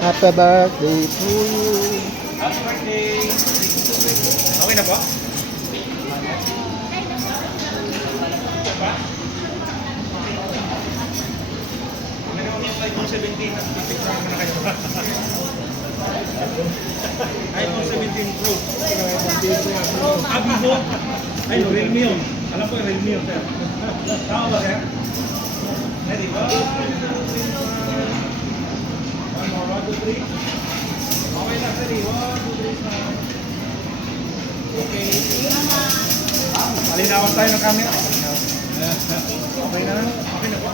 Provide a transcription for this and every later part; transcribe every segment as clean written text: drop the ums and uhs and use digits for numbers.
Happy birthday to you. Happy birthday. Okay na po? iPhone 17 at pipicture mo na kayo. iPhone 17 Pro. Vivo. Ay, Realme yun. Alam ko yung Realme yun, sir. Tama ba, sir? Ready? 1, 2, 3. 1 more, 1, 2, 3. Okay lang, sir. 1, 2, 3, smile. Okay. Malinawan tayo ng camera. Okay na. Okay na po.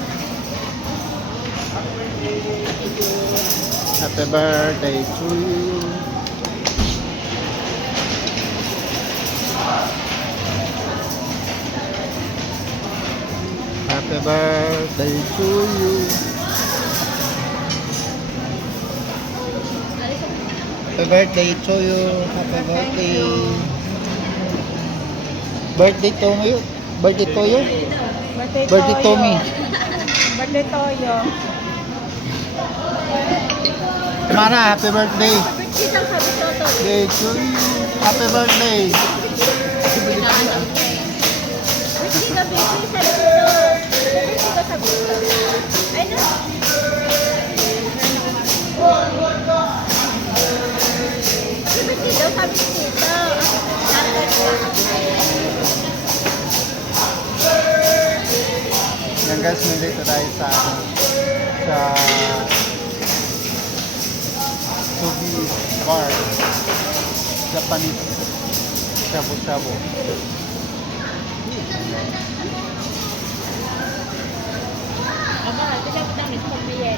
Happy birthday to you. Happy birthday to you. Happy birthday to you. Happy birthday. Birthday to you. Birthday to you. Birthday to me. Birthday Toyo. Mara, happy birthday. Birthday lang sabi Toto. Birthday to you. Happy birthday. Birthday ka, birthday sabi Toto. Birthday ka sabi Toto. Ay na. Birthday daw sabi Tito. Yan guys, nandito tayo sa Subi Bar, Japanese shabu-shabu. Aba, ito siya damit pag may